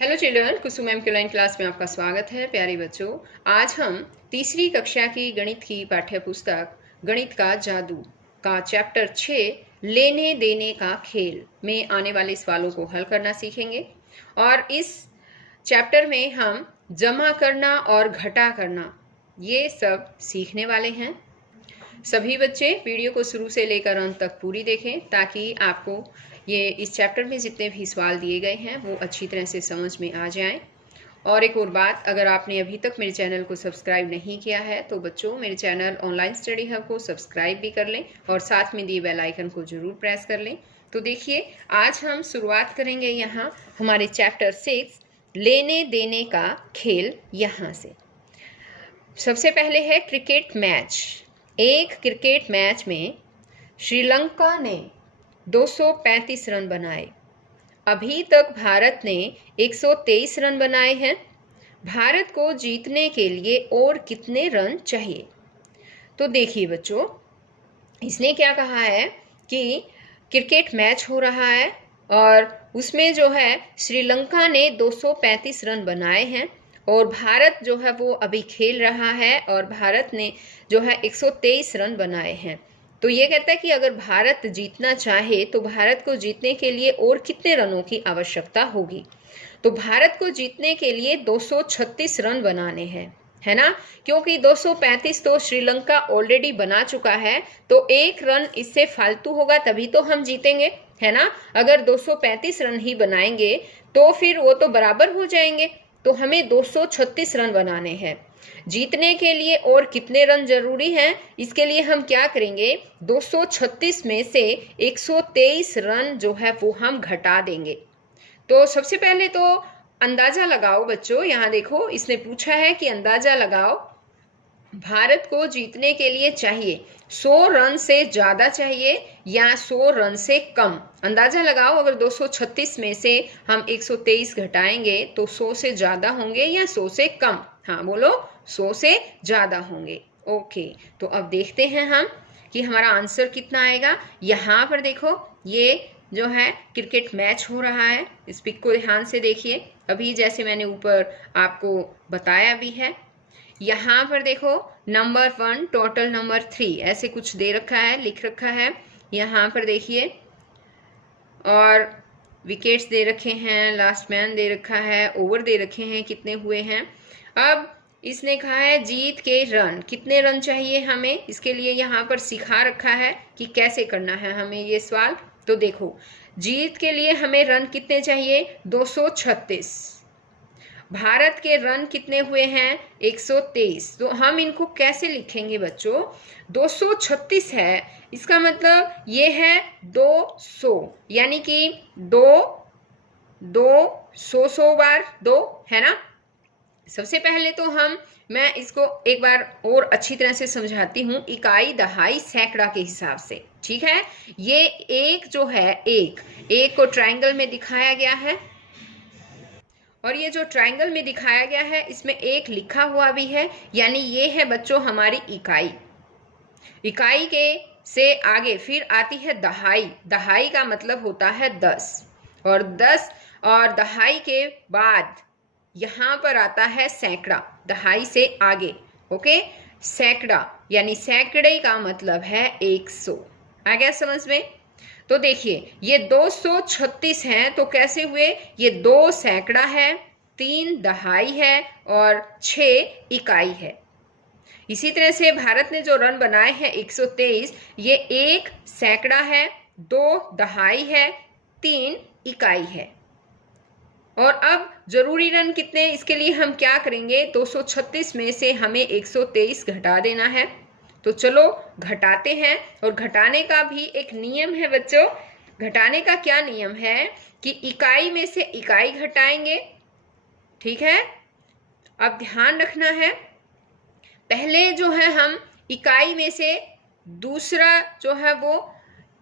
Hello children, कुसुम ma'am के online class में आपका स्वागत है। प्यारे बच्चों, आज हम तीसरी कक्षा की गणित की पाठ्य पुस्तक गणित का जादू का चैप्टर 6 लेने देने का खेल में आने वाले सवालों को हल करना सीखेंगे। और इस चैप्टर में हम जमा करना और घटा करना ये सब सीखने वाले हैं। सभी बच्चे वीडियो को शुरू से लेकर अंत तक पूरी देखें ताकि आपको ये इस चैप्टर में जितने भी सवाल दिए गए हैं वो अच्छी तरह से समझ में आ जाएं। और एक और बात, अगर आपने अभी तक मेरे चैनल को सब्सक्राइब नहीं किया है तो बच्चों मेरे चैनल ऑनलाइन स्टडी हब को सब्सक्राइब भी कर लें और साथ में दिए बेल आइकन को जरूर प्रेस कर लें। तो देखिए, आज हम शुरुआत करेंगे यहाँ हमारे चैप्टर 6 लेने देने का खेल। यहाँ से सबसे पहले है क्रिकेट मैच। एक क्रिकेट मैच में श्रीलंका ने 235 रन बनाए। अभी तक भारत ने 123 रन बनाए हैं। भारत को जीतने के लिए और कितने रन चाहिए? तो देखिए बच्चों, इसने क्या कहा है कि क्रिकेट मैच हो रहा है और उसमें जो है श्रीलंका ने 235 रन बनाए हैं और भारत जो है वो अभी खेल रहा है और भारत ने जो है 123 रन बनाए हैं। तो ये कहता है कि अगर भारत जीतना चाहे तो भारत को जीतने के लिए और कितने रनों की आवश्यकता होगी? तो भारत को जीतने के लिए 236 रन बनाने हैं, है ना, क्योंकि 235 तो श्रीलंका ऑलरेडी बना चुका है, तो एक रन इससे फालतू होगा तभी तो हम जीतेंगे, है ना। अगर 235 रन ही बनाएंगे तो फिर वो तो बराबर हो जाएंगे। तो हमें 236 रन बनाने हैं। जीतने के लिए और कितने रन जरूरी हैं? इसके लिए हम क्या करेंगे, 236 में से 123 रन जो है वो हम घटा देंगे। तो सबसे पहले तो अंदाजा लगाओ बच्चों। यहाँ देखो, इसने पूछा है कि अंदाजा लगाओ, भारत को जीतने के लिए चाहिए 100 रन से ज्यादा चाहिए या 100 रन से कम? अंदाजा लगाओ। अगर 236 में से हम 123 घटाएंगे तो 100 से ज्यादा होंगे या 100 से कम? हाँ बोलो, 100 से ज्यादा होंगे। ओके, तो अब देखते हैं हम कि हमारा आंसर कितना आएगा। यहाँ पर देखो, ये जो है क्रिकेट मैच हो रहा है। इस पिक को ध्यान से देखिए, अभी जैसे मैंने ऊपर आपको बताया भी है। यहाँ पर देखो, नंबर 1 टोटल नंबर 3 ऐसे कुछ दे रखा है, लिख रखा है। यहाँ पर देखिए, और विकेट्स दे रखे हैं, लास्ट मैन दे रखा है, ओवर दे रखे हैं कितने हुए हैं। अब इसने कहा है जीत के रन, कितने रन चाहिए हमें? इसके लिए यहाँ पर सिखा रखा है कि कैसे करना है हमें ये सवाल। तो देखो, जीत के लिए हमें रन कितने चाहिए? 236। भारत के रन कितने हुए हैं? 123। तो हम इनको कैसे लिखेंगे बच्चों? 236 है, इसका मतलब ये है 200, यानी कि 100 बार 2, है ना। सबसे पहले तो मैं इसको एक बार और अच्छी तरह से समझाती हूँ, इकाई, दहाई, सैकड़ा के हिसाब से, ठीक है। ये एक जो है, एक को ट्रायंगल में दिखाया गया है और ये जो ट्रायंगल में दिखाया गया है इसमें एक लिखा हुआ भी है, यानी ये है बच्चों हमारी इकाई। इकाई के से आगे फिर आती है दहाई। दहाई का मतलब होता है 10, और 10 और दहाई के बाद यहाँ पर आता है सैकड़ा, दहाई से आगे। ओके, सैकड़ा यानी सैकड़े का मतलब है 100। आ गया समझ में? तो देखिए, ये 236 हैं तो कैसे हुए? ये 2 सैकड़ा है, 3 दहाई है और 6 इकाई है। इसी तरह से भारत ने जो रन बनाए हैं 123, ये 1 सैकड़ा है, 2 दहाई है, 3 इकाई है। और अब जरूरी रन कितने? इसके लिए हम क्या करेंगे, 236 में से हमें 123 घटा देना है। तो चलो घटाते हैं। और घटाने का भी एक नियम है बच्चों। घटाने का क्या नियम है कि इकाई में से इकाई घटाएंगे, ठीक है। अब ध्यान रखना है, पहले जो है हम इकाई में से दूसरा जो है वो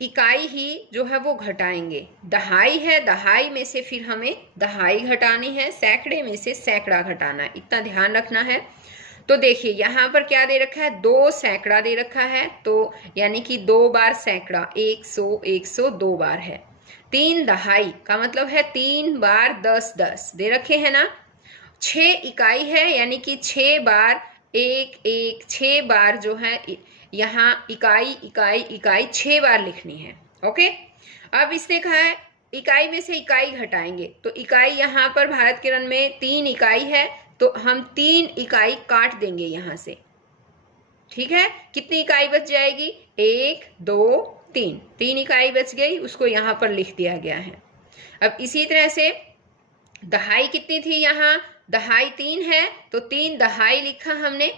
इकाई ही जो है वो घटाएंगे। दहाई है, दहाई में से फिर हमें दहाई घटानी है, सैकड़े में से सैकड़ा घटाना है, इतना ध्यान रखना है। तो देखिए, यहाँ पर क्या दे रखा है? 2 सैकड़ा दे रखा है, तो यानी कि 2 बार सैकड़ा, 100 100 2 बार है। 3 दहाई का मतलब है 3 बार 10 10 दे रखे हैं ना। 6 इकाई है यानी कि 6 बार 1 1, 6 बार जो है यहाँ इकाई इकाई इकाई 6 बार लिखनी है। ओके, अब इसने कहा है इकाई में से इकाई घटाएंगे, तो इकाई यहाँ पर भारत किरण में 3 इकाई है, तो हम 3 इकाई काट देंगे यहाँ से। ठीक है, कितनी इकाई बच जाएगी? 1 2 3, 3 इकाई बच गई, उसको यहाँ पर लिख दिया गया है। अब इसी तरह से दहाई कितनी थी? यहाँ दहाई 3 है, तो 3 दहाई लिखा हमने।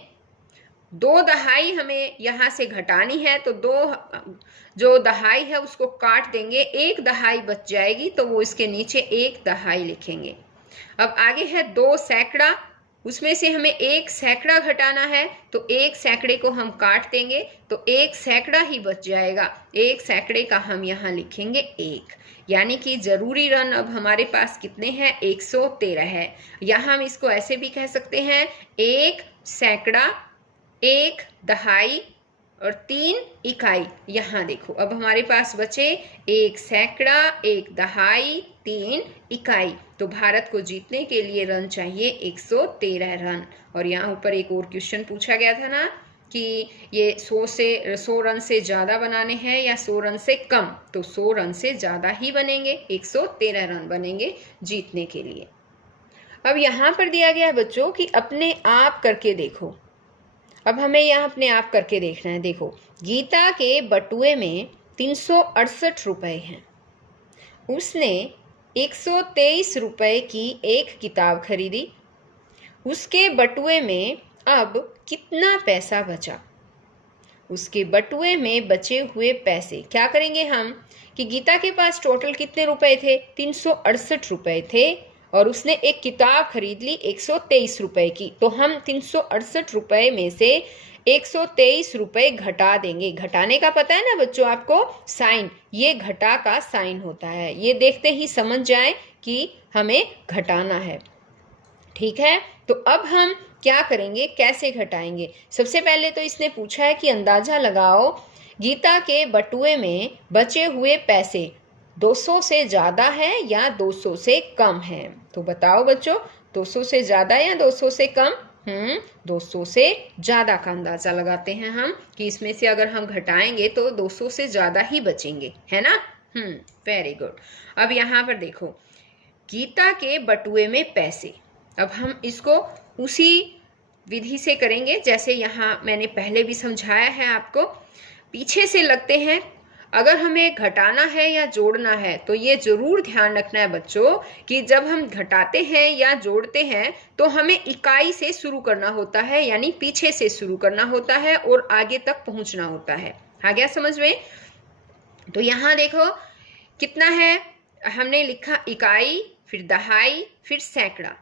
2 दहाई हमें यहाँ से घटानी है, तो 2 जो दहाई है उसको काट देंगे, 1 दहाई बच जाएगी, तो वो इसके नीचे 1 दहाई लिखेंगे। अब आगे है 2 सैकड़ा, उसमें से हमें 1 सैकड़ा घटाना है, तो 1 सैकड़े को हम काट देंगे, तो 1 सैकड़ा ही बच जाएगा। 1 सैकड़े का हम यहाँ लिखेंगे 1, यानी कि जरूरी रन अब हमारे पास कितने हैं? 113 है। यहाँ हम इसको ऐसे भी कह सकते हैं 1 सैकड़ा, 1 दहाई और 3 इकाई। यहाँ देखो अब हमारे पास बचे 1 सैकड़ा, 1 दहाई, 3 इकाई। तो भारत को जीतने के लिए रन चाहिए 113 रन। और यहाँ ऊपर एक और क्वेश्चन पूछा गया था ना कि ये 100 रन से ज़्यादा बनाने हैं या 100 रन से कम, तो 100 रन से ज़्यादा ही बनेंगे, 113 रन बनेंगे जीतने के लिए। अब यहाँ पर दिया गया है बच्चों कि अपने आप करके देखो। अब हमें यहाँ अपने आप करके देखना है। देखो, गीता के बटुए में 368 रुपए हैं। उसने 123 रुपए की एक किताब खरीदी। उसके बटुए में अब कितना पैसा बचा? उसके बटुए में बचे हुए पैसे क्या करेंगे हम कि गीता के पास टोटल कितने रुपए थे? 368 रुपए थे, और उसने एक किताब खरीद ली 123 रुपए की। तो हम 368 रुपए में से 123 रुपए घटा देंगे। घटाने का पता है ना बच्चों आपको? साइन, ये घटा का साइन होता है, ये देखते ही समझ जाए कि हमें घटाना है। ठीक है, तो अब हम क्या करेंगे, कैसे घटाएंगे? सबसे पहले तो इसने पूछा है कि अंदाजा लगाओ गीता के बटुए में बचे हुए पैसे 200 से ज़्यादा है या 200 से कम है? तो बताओ बच्चों, 200 से ज़्यादा या 200 से कम? 200 से ज़्यादा का अंदाज़ा लगाते हैं हम कि इसमें से अगर हम घटाएंगे तो 200 से ज़्यादा ही बचेंगे, है ना? Very good. अब यहाँ पर देखो, गीता के बटुए में पैसे, अब हम इसको उसी विधि से करेंगे जैसे यहाँ मैंने पहले भी समझाया है आपको। पीछे से लगते हैं। अगर हमें घटाना है या जोड़ना है तो ये जरूर ध्यान रखना है बच्चों कि जब हम घटाते हैं या जोड़ते हैं तो हमें इकाई से शुरू करना होता है, यानी पीछे से शुरू करना होता है और आगे तक पहुंचना होता है। आ गया समझ में? तो यहाँ देखो कितना है, हमने लिखा इकाई, फिर दहाई, फिर सैकड़ा।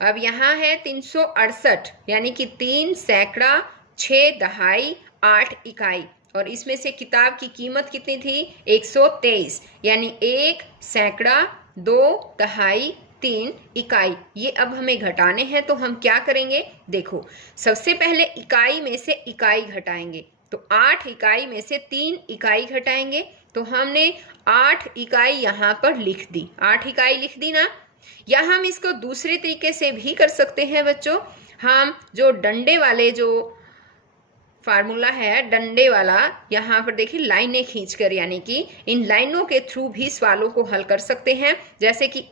अब यहाँ है 368, यानी कि 3 सैकड़ा, 6 दहाई, 8 इकाई, और इसमें से किताब की कीमत कितनी थी? 123, यानी 1 सैकड़ा, 2 दहाई, 3 इकाई। ये अब हमें घटाने हैं, तो हम क्या करेंगे? देखो, सबसे पहले इकाई में से इकाई घटाएंगे, तो 8 इकाई में से 3 इकाई घटाएंगे, तो हमने 8 इकाई यहाँ पर लिख दी। 8 इकाई लिख दी ना। या हम इसको दूसरे तरीके से भी कर सकते हैं बच्चों। हम जो डंडे वाले जो फार्मूला है, डंडे वाला, यहाँ पर देखिए लाइनें खींचकर, यानी कि इन लाइनों के थ्रू भी सवालों को हल कर सकते हैं। जैसे कि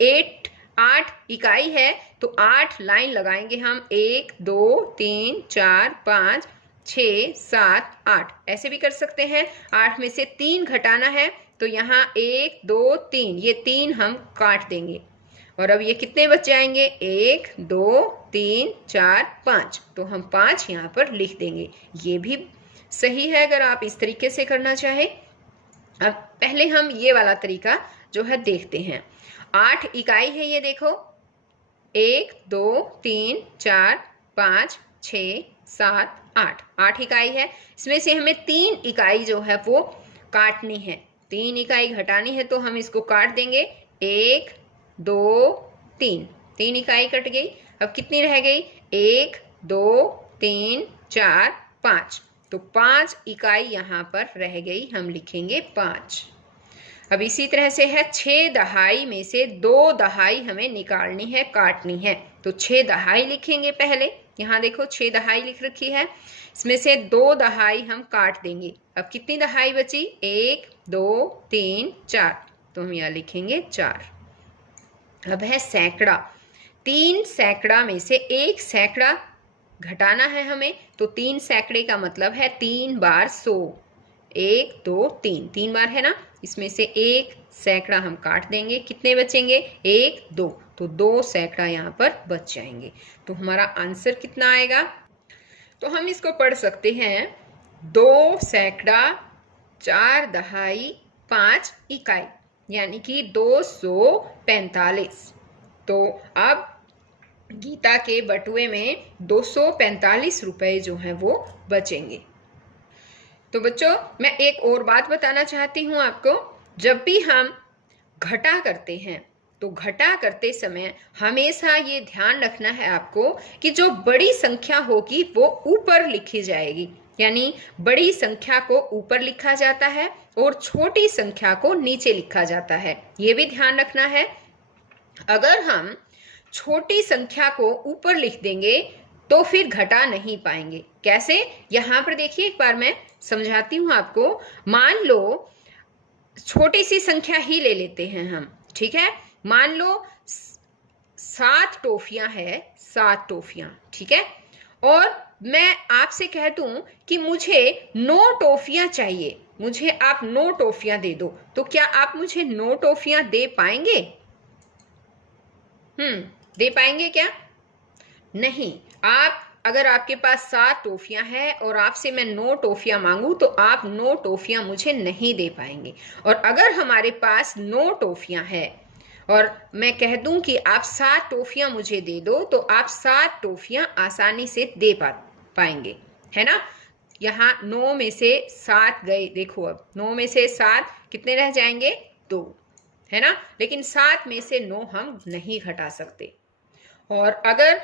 8 इकाई है तो 8 लाइन लगाएंगे हम, 1 2 3 4 5 6 7 8, ऐसे भी कर सकते हैं। 8 में से 3 घटाना है, तो यहाँ 1 2 3, ये 3 हम काट देंगे, और अब ये कितने बच जाएंगे? 1 2 3 4 5, तो हम 5 यहाँ पर लिख देंगे। ये भी सही है अगर आप इस तरीके से करना चाहे। अब पहले हम ये वाला तरीका जो है देखते हैं। 8 इकाई है, ये देखो 1 2 3 4 5 6 7 8, 8 इकाई है। इसमें से हमें 3 इकाई जो है वो काटनी है, 3 इकाई घटानी है, तो हम इसको काट देंगे। 1 2 3, 3 इकाई कट गई। अब कितनी रह गई? 1 2 3 4 5, तो 5 इकाई यहाँ पर रह गई, हम लिखेंगे 5। अब इसी तरह से है 6 दहाई में से 2 दहाई हमें निकालनी है, काटनी है। तो 6 दहाई लिखेंगे पहले। यहाँ देखो 6 दहाई लिख रखी है, इसमें से 2 दहाई हम काट देंगे। अब कितनी दहाई बची? 1 2 3 4, तो हम यहाँ लिखेंगे 4। अब है सैकड़ा। 3 सैकड़ा में से 1 सैकड़ा घटाना है हमें, तो 3 सैकड़े का मतलब है 3 बार 100। 1 2 3, 3 बार है ना, इसमें से 1 सैकड़ा हम काट देंगे। कितने बचेंगे? 1 2, तो 2 सैकड़ा यहाँ पर बच जाएंगे। तो हमारा आंसर कितना आएगा? तो हम इसको पढ़ सकते हैं 2 सैकड़ा 4 दहाई 5 इकाई, यानी कि 245। तो अब गीता के बटुए में 245 रुपए जो हैं वो बचेंगे। तो बच्चों, मैं एक और बात बताना चाहती हूँ आपको। जब भी हम घटा करते हैं तो घटा करते समय हमेशा ये ध्यान रखना है आपको कि जो बड़ी संख्या होगी वो ऊपर लिखी जाएगी, यानी बड़ी संख्या को ऊपर लिखा जाता है और छोटी संख्या को नीचे लिखा जाता है। ये भी ध्यान रखना है। अगर हम छोटी संख्या को ऊपर लिख देंगे तो फिर घटा नहीं पाएंगे। कैसे? यहाँ पर देखिए, एक बार मैं समझाती हूँ आपको। मान लो छोटी सी संख्या ही ले लेते हैं हम, ठीक है। मान लो 7 टॉफियां है, 7 टॉफियां, ठीक है। और मैं आपसे कह दूं कि मुझे 9 टॉफियां चाहिए, मुझे आप 9 टॉफियां दे दो, तो क्या आप मुझे 9 टॉफियां दे पाएंगे? दे पाएंगे क्या? नहीं। आप अगर आपके पास 7 टॉफियां हैं और आपसे मैं 9 टॉफियां मांगू तो आप 9 टॉफियां मुझे नहीं दे पाएंगे। और अगर हमारे पास 9 टॉफियां हैं और मैं कह दूं कि आप 7 टॉफियां मुझे दे दो, तो आप 7 टॉफियां आसानी से दे पाएंगे, है ना। यहाँ 9 में से 7 गए, देखो अब 9 में से 7 कितने रह जाएंगे? 2, है ना। लेकिन 7 में से 9 हम नहीं घटा सकते। और अगर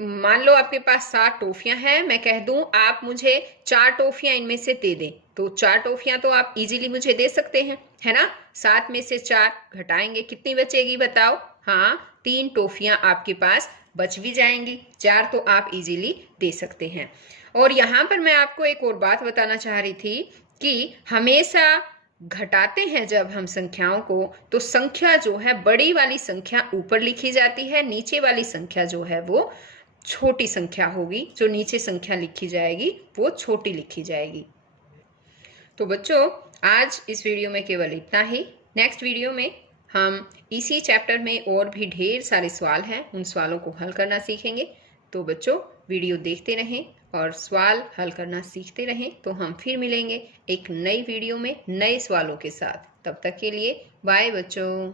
मान लो आपके पास 7 टॉफियां हैं, मैं कह दूं आप मुझे 4 टॉफियां इनमें से दे दें, तो 4 टॉफियां तो आप इजीली मुझे दे सकते हैं, है ना। 7 में से 4 घटाएंगे, कितनी बचेगी बताओ? हाँ, 3 टॉफियां आपके पास बच भी जाएंगी, 4 तो आप इजीली दे सकते हैं। और यहाँ पर मैं आपको एक और बात बताना चाह रही थी कि हमेशा घटाते हैं जब हम संख्याओं को, तो संख्या जो है बड़ी वाली संख्या ऊपर लिखी जाती है, नीचे वाली संख्या जो है वो छोटी संख्या होगी, जो नीचे संख्या लिखी जाएगी वो छोटी लिखी जाएगी। तो बच्चों, आज इस वीडियो में केवल इतना ही। नेक्स्ट वीडियो में हम इसी चैप्टर में और भी ढेर सारे सवाल हैं, उन सवालों को हल करना सीखेंगे। तो बच्चों, वीडियो देखते रहें और सवाल हल करना सीखते रहें। तो हम फिर मिलेंगे एक नई वीडियो में नए सवालों के साथ। तब तक के लिए बाय बच्चों।